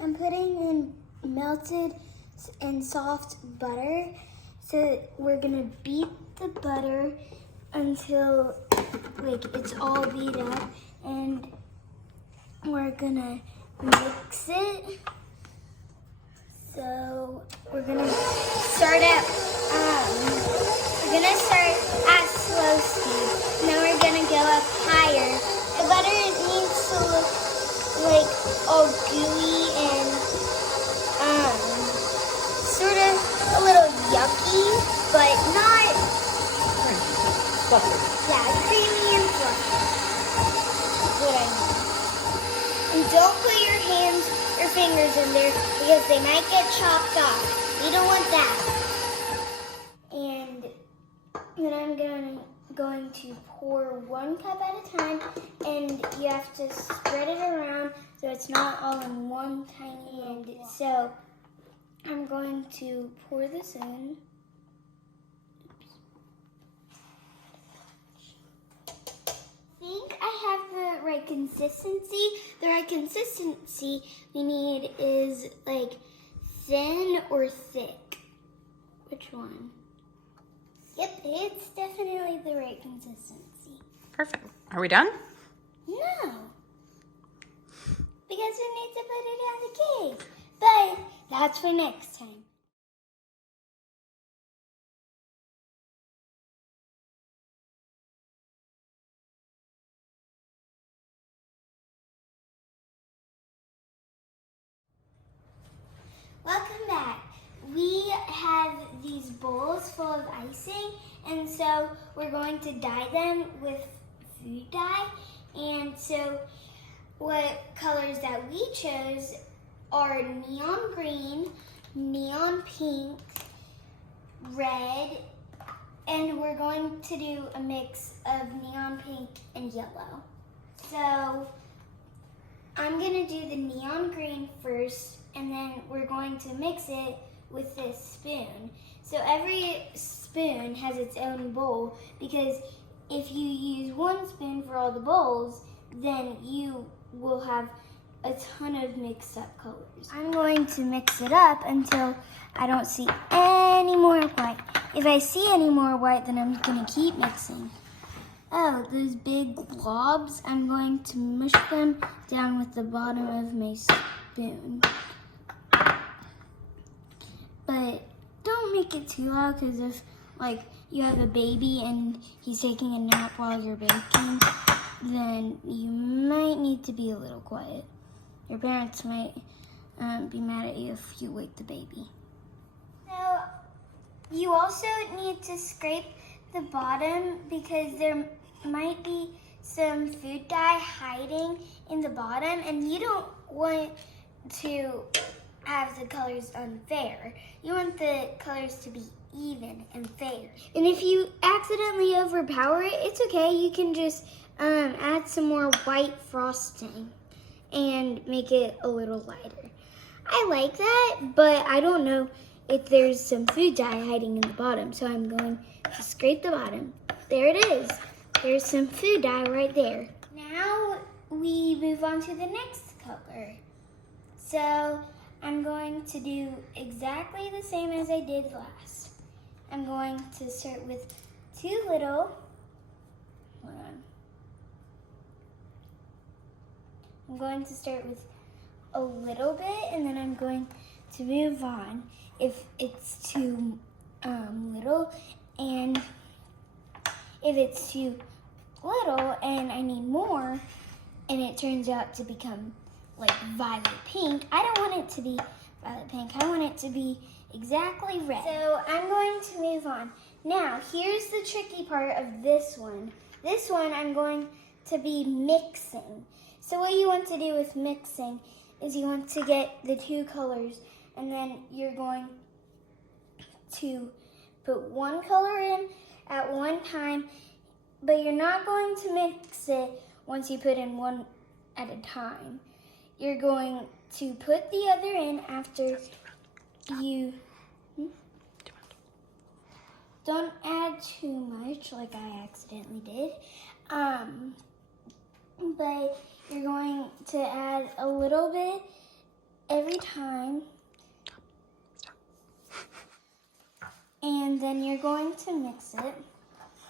I'm putting in melted and soft butter. So we're gonna beat the butter until like it's all beat up, and we're gonna mix it. So we're gonna start at slow speed, and then we're gonna go up higher. The butter needs to look like all gooey and sort of a little yucky, but not Fluffy. yeah, creamy and fluffy. That's what I mean. And don't put your fingers in there because they might get chopped off. You don't want that. And then I'm going to pour 1 cup at a time, and you have to spread it around so it's not all in one tiny end. So I'm going to pour this in. I think I have the right consistency. The right consistency we need is like thin or thick. Which one? Yep, it's definitely the right consistency. Perfect. Are we done? No, because we need to put it on the cake. But that's for next time. Welcome back. We have these bowls full of icing, and so we're going to dye them with food dye. And so what colors that we chose are neon green, neon pink, red, and we're going to do a mix of neon pink and yellow. So I'm gonna do the neon green first, and then we're going to mix it with this spoon. So every spoon has its own bowl, because if you use one spoon for all the bowls, then you will have a ton of mixed up colors. I'm going to mix it up until I don't see any more white. If I see any more white, then I'm gonna keep mixing. Oh, those big globs, I'm going to mush them down with the bottom of my spoon. But don't make it too loud, because if like you have a baby and he's taking a nap while you're baking, then you might need to be a little quiet. Your parents might be mad at you if you wake the baby. So you also need to scrape the bottom, because there might be some food dye hiding in the bottom, and you don't want to have the colors unfair. You want the colors to be even and fair. And if you accidentally overpower it, it's okay. You can just add some more white frosting and make it a little lighter. I like that, but I don't know if there's some food dye hiding in the bottom, so I'm going to scrape the bottom. There it is. There's some food dye right there. Now we move on to the next color. So I'm going to do exactly the same as I did last. I'm going to start with too little. Hold on. I'm going to start with a little bit, and then I'm going to move on if it's too little, and if it's too little and I need more and it turns out to become like violet pink, I don't want it to be violet pink. I want it to be exactly red. So I'm going to move on. Now, here's the tricky part of this one. This one I'm going to be mixing. So what you want to do with mixing is you want to get the two colors, and then you're going to put one color in at one time, but you're not going to mix it once you put in one at a time. You're going to put the other in after you... Don't add too much like I accidentally did. But you're going to add a little bit every time. And then you're going to mix it.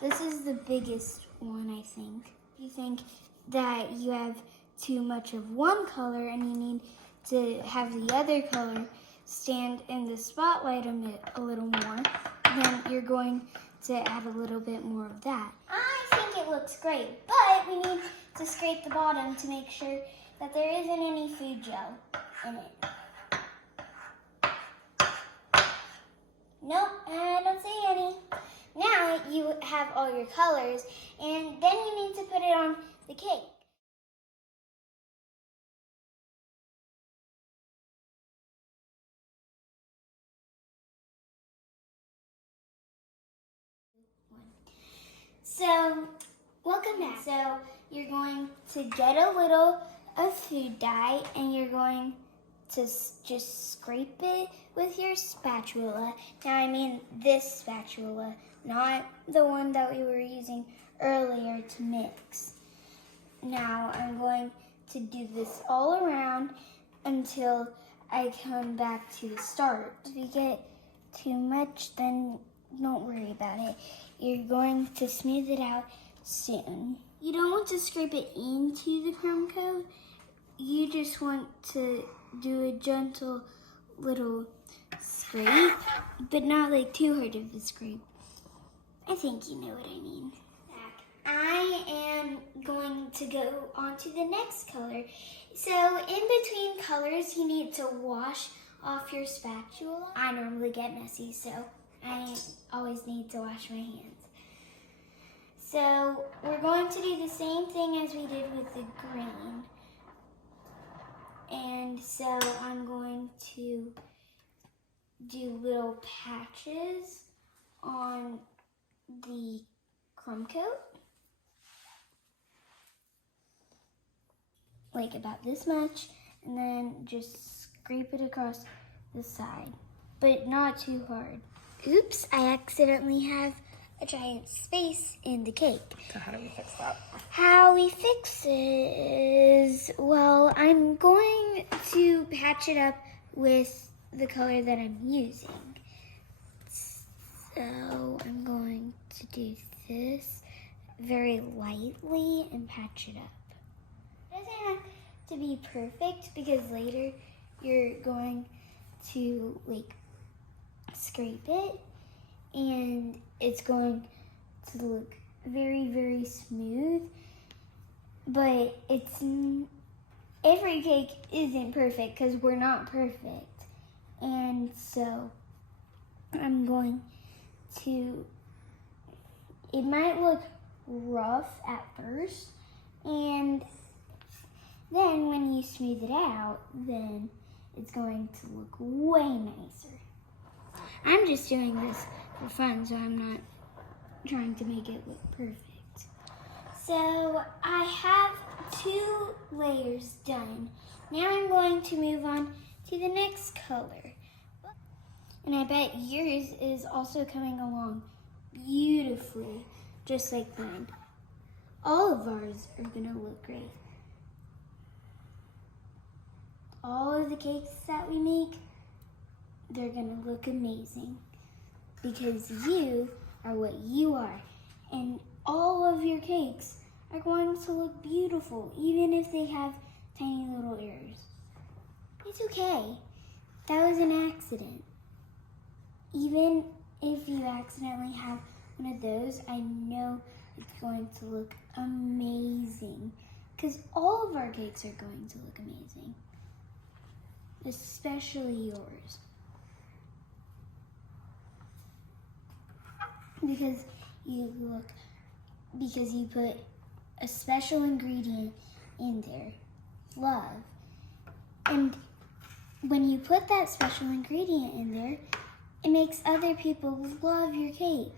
This is the biggest one, I think. If you think that you have too much of one color and you need to have the other color stand in the spotlight a little more, then you're going to add a little bit more of that. I think it looks great, but we need to scrape the bottom to make sure that there isn't any food gel in it. Nope, I don't see any. Now you have all your colors, and then you need to put it on the cake. So, welcome back. So, you're going to get a little of food dye, and you're going to just scrape it with your spatula. Now, I mean this spatula, not the one that we were using earlier to mix. Now, I'm going to do this all around until I come back to the start. If you get too much, then don't worry about it. You're going to smooth it out soon. You don't want to scrape it into the crumb coat. You just want to do a gentle little scrape, but not like too hard of a scrape. I think you know what I mean. I am going to go on to the next color. So in between colors, you need to wash off your spatula. I normally get messy, so I always need to wash my hands. So we're going to do the same thing as we did with the green. And so I'm going to do little patches on the crumb coat. Like about this much, and then just scrape it across the side, but not too hard. Oops, I accidentally have a giant space in the cake. So how do we fix that? How we fix it is, well, I'm going to patch it up with the color that I'm using. So I'm going to do this very lightly and patch it up. It doesn't have to be perfect because later you're going to like scrape it and it's going to look very, very smooth. But every cake isn't perfect because we're not perfect. And so I'm going to, it might look rough at first, and then when you smooth it out, then it's going to look way nicer. I'm just doing this for fun, so I'm not trying to make it look perfect. So I have 2 layers done. Now I'm going to move on to the next color. And I bet yours is also coming along beautifully, just like mine. All of ours are gonna look great. All of the cakes that we make, they're gonna look amazing because you are what you are. And all of your cakes are going to look beautiful, even if they have tiny little errors. It's okay. That was an accident. Even if you accidentally have one of those, I know it's going to look amazing because all of our cakes are going to look amazing, especially yours. Because you put a special ingredient in there, love. And when you put that special ingredient in there, it makes other people love your cake.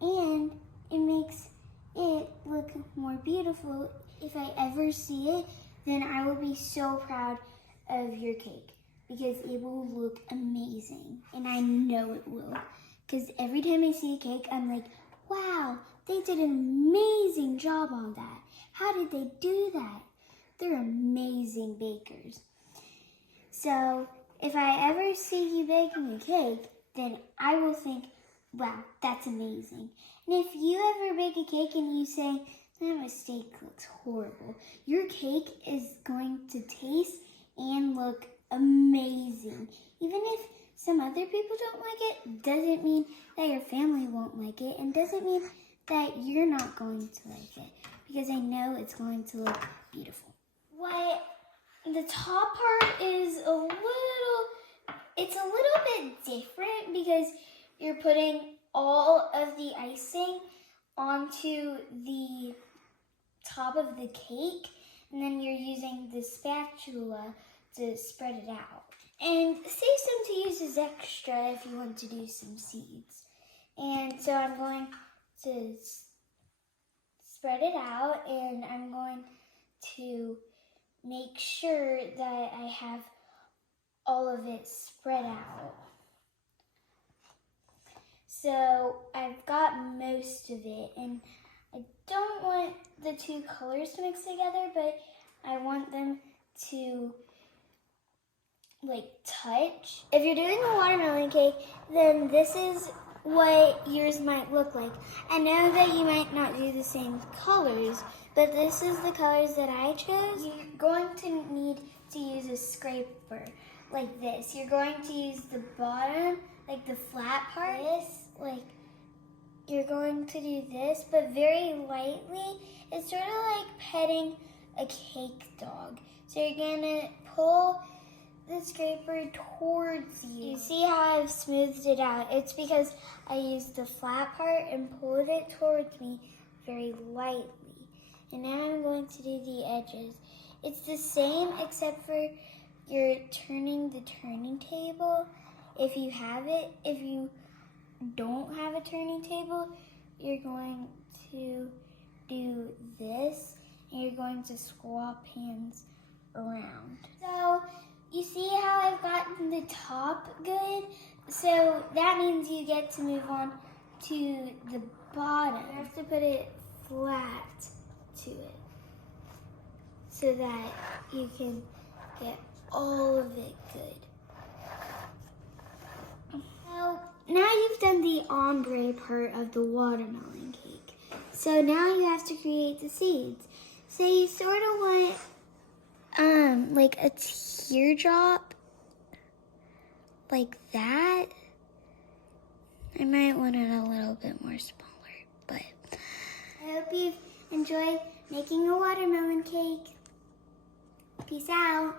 And it makes it look more beautiful. If I ever see it, then I will be so proud of your cake because it will look amazing. And I know it will. Because every time I see a cake, I'm like, wow, they did an amazing job on that. How did they do that? They're amazing bakers. So if I ever see you baking a cake, then I will think, wow, that's amazing. And if you ever bake a cake and you say, that mistake looks horrible, your cake is going to taste and look amazing. Even if some other people don't like it, doesn't mean that your family won't like it, and doesn't mean that you're not going to like it, because I know it's going to look beautiful. What the top part is it's a little bit different because you're putting all of the icing onto the top of the cake, and then you're using the spatula to spread it out. And save some to use as extra if you want to do some seeds. And so I'm going to spread it out, and I'm going to make sure that I have all of it spread out. So I've got most of it, and I don't want the two colors to mix together, but I want them to touch. If you're doing a watermelon cake, then this is what yours might look like. I know that you might not do the same colors, but this is the colors that I chose. You're going to need to use a scraper like this. You're going to use the bottom, like the flat part. You're going to do this, but very lightly. It's sort of like petting a cake dog. So you're gonna pull the scraper towards you. You see how I've smoothed it out? It's because I used the flat part and pulled it towards me very lightly. And now I'm going to do the edges. It's the same except for you're turning the turning table if you have it. If you don't have a turning table, you're going to do this, and you're going to swap hands around. So you see how I've gotten the top good? So that means you get to move on to the bottom. You have to put it flat to it so that you can get all of it good. So now you've done the ombre part of the watermelon cake. So now you have to create the seeds. So you sort of want like a teardrop like that. I might want it a little bit more smaller, but I hope you've enjoyed making a watermelon cake. Peace out.